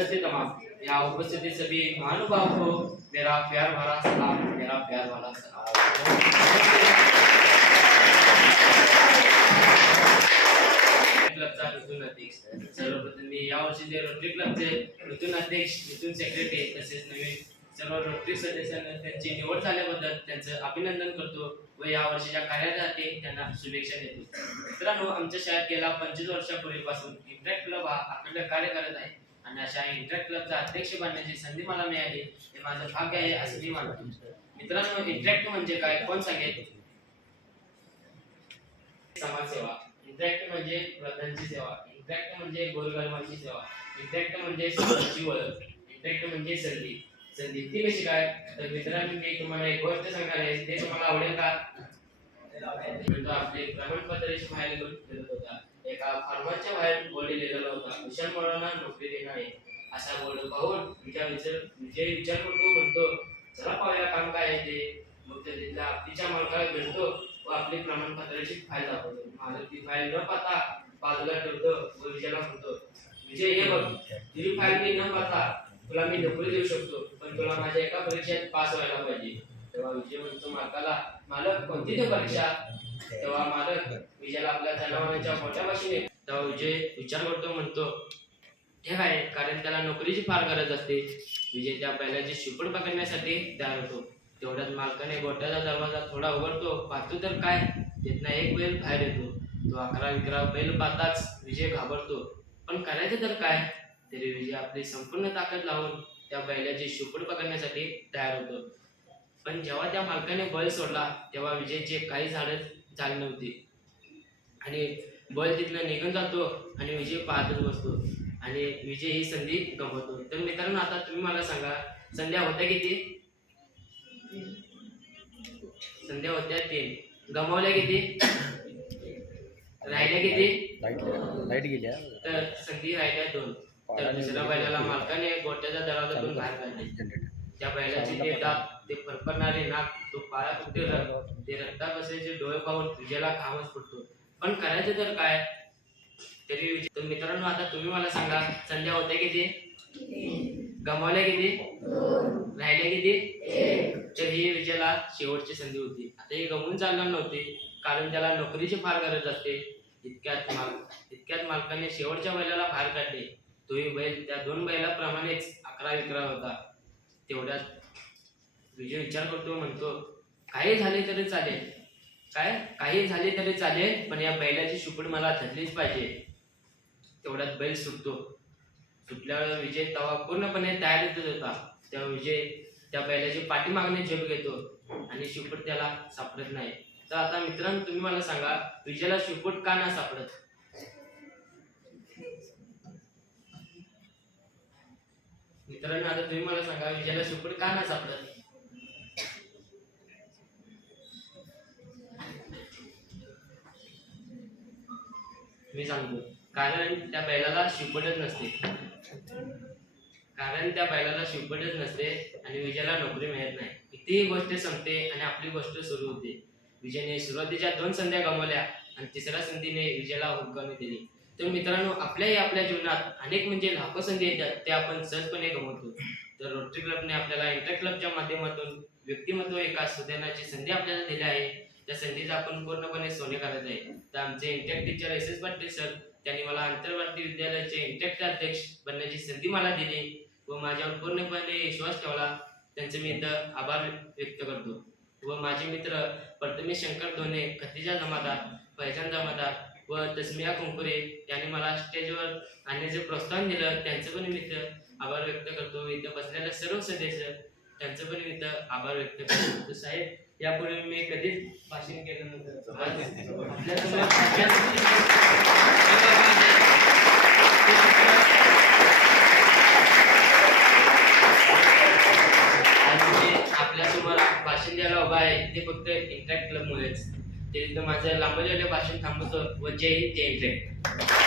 सदस्य तमाम, यहाँ उपस्थित सभी महानुभाव को मेरा प्यार भरा सलाम, मेरा प्यार भरा सलाम। क्लबचा नूतन अध्यक्ष, सर्वप्रथम मी यावर्षीचे रोटरी क्लबचे नूतन अध्यक्ष, नूतन सेक्रेटरी तसेच नवीन सर्व रोटरी सदस्यांना त्यांची निवड झाल्याबद्दल त्यांचं अभिनंदन करतो व या वर्षीच्या कार्यासाठी त्यांना शुभेच्छा देतो. मित्रांनो, आमच्या शाळेत गेल्या 25 वर्षापूर्वीपासून इंटरॅक्ट क्लब हा अखंड कार्य करत आहे आणि अशा इंटरॅक्ट क्लबचा अध्यक्ष बनण्याची संधी मला मिळाली हे माझं भाग्य आहे असं मी मानतो. मित्रांनो, इंटरॅक्ट म्हणजे काय कोण सांगेल? समाजसेवा. इंटरॅक्ट म्हणजे वृद्धांची सेवा, इंटरॅक्ट म्हणजे गोरगरिबांची सेवा, इंटरॅक्ट म्हणजे समाजाची ओळख, इंटरॅक्ट म्हणजे संधी ती कशी काय? तर मित्रांनो, मी तुम्हाला एक गोष्ट सांगणार आहे, ते तुम्हाला आवडेल का? आपले प्रमाणपत्राची फाईल घेऊन फिरत होता. एका फार्मरच्या बाहेर बोर्ड लिहिलेला होता, विशाल मुलांना नोकरी देणार आहे. असा बोर्ड पाहून विचार करतो, म्हणतो चला पाहूया काम काय आहे ते. मग ते तिथल्या आपलीच्या मालकाला भेटतो व आपली प्रमाणपत्राची फाईल दाखवतो. मालक ती फाईल न पाहता बाजूला ठेवतो व विजयला म्हणतो, विजय हे बघ, तुझी फाईल मी न पाहता तुला मी नोकरी देऊ शकतो, पण तुला माझ्या एका परीक्षेत पास व्हायला पाहिजे. तेव्हा विजय म्हणतो मालकाला, मालक कोणती ते परीक्षा? तेव्हा मालक विजयला आपल्या जनावरांच्या मोठ्या भाषेने, तेव्हा विजय विचार करतो, म्हणतो ठीक आहे, कारण त्याला नोकरीची फार गरज असते. विजय त्या बैलाची शिपड पकडण्यासाठी तयार होतो. तेवढ्यात मालकाने गोठ्याचा दरवाजा थोडा उघडतो, पाहतो तर काय, तिथनं एक बैल बाहेर येतो. तो 11 बैल पाहताच विजय घाबरतो, पण करायचं तर काय? तरी विजय आपली संपूर्ण ताकद लावून त्या बैलाची शिपड पकडण्यासाठी तयार होतो. पण जेव्हा त्या मालकाने बैल सोडला तेव्हा विजयचे काही झाले नव्हते आणि बैल तिथनं निघून जातो आणि विजय पाहतच बसतो आणि विजय ही संधी गमावतो. तर मित्रांनो, आता तुम्ही मला सांगा, संध्या होत्या किती? संध्या होत्या 3. गमावल्या किती? राहिल्या किती? लाईट गेल्या. तर संधी राहिल्या 2. तर दुसऱ्या बैलाला मालकाने गोट्याच्या दरवाजातून बाहेर काढले. त्या बैलाचे ते दात, ते फरफरणारे नाक, तो काळा कुठे ते रक्तात बसायचे डोळे पाहून विजयला घामच फुटतो. पण करायचं तर काय? तरी तर मित्रांनो, आता तुम्ही मला सांगा, संध्या होत्या किती? गमावल्या किती? राहिल्या किती? तर ही विजयाला शेवटची संधी होती. आता ही गमवून चालणार नव्हती, कारण त्याला नोकरीची फार गरज असते. इतक्यात मालकाने शेवटच्या बैलाला बाहेर काढले. तोही बैल त्या 2 बैलाप्रमाणेच 11 होता. तेवढ्यात विजय विचार करतो, म्हणतो काही झाले तरी चालेल, पण या बैलाची शिपड मला धरलीच पाहिजे. तेवढ्यात बैल सुटल्यावर विजय तवा पूर्णपणे तयारीतच होता. तेव्हा विजय त्या बैलाची पाठीमागणे झेप घेतो आणि शिपड त्याला सापडत नाही. तर आता मित्रांनो, तुम्ही मला सांगा, विजयला शिपड का नाही सापडत? मित्रांनो, आता तुम्ही मला सांगा, विजयाला शिपड का नाही सापडत? मी सांगतो, कारण त्या बैलाला शिपडच नसते आणि विजयाला नोकरी मिळत नाही. कितीही गोष्ट संपते आणि आपली गोष्ट सुरू होते. विजयने सुरुवातीच्या 2 संध्या गमावल्या आणि तिसऱ्या संधीने विजयाला हुलकावणी दिली. तर मित्रांनो, आपल्या जीवनात अनेक म्हणजे लाखो संधी येतात, त्या आपण सहजपणे गमावतो. तर रोटरी क्लबने आपल्याला इंटरॅक्ट क्लबच्या माध्यमातून व्यक्तिमत्व विकास सुधारण्याची संधी आपल्याला दिली आहे. त्या संधीचा आपण पूर्णपणे सोने करायचं आहे. तर आमचे interact teacher S S Patil sir, त्यांनी मला आंतरराष्ट्रीय विद्यालयाचे इंटरॅक्ट अध्यक्ष बनण्याची संधी मला दिली व माझ्यावर पूर्णपणे विश्वास ठेवला. त्यांचे मी इथं आभार व्यक्त करतो. व माझे मित्र प्रथमेश शंकर धोने, खतिजा जमादार, फैजान जमादार व तस्मिया कुंकुरे यांनी मला स्टेजवर आणण्याचे प्रोत्साहन दिलं, त्यांचं पण मी इथं आभार व्यक्त करतो. इथं बसलेल्या सर्व सदस्य त्यांचं पण मी इथं आभार व्यक्त करतो. साहेब, यापुढे मी कधीच भाषण केलं नव्हतं. आपल्यासमोर भाषण द्यायला उभा आहे ते फक्त इंटरॅक्ट क्लब मुळेच. ते माझं लांबलेलं भाषण थांबवतो व जय हिंद, जय इंटरॅक्ट.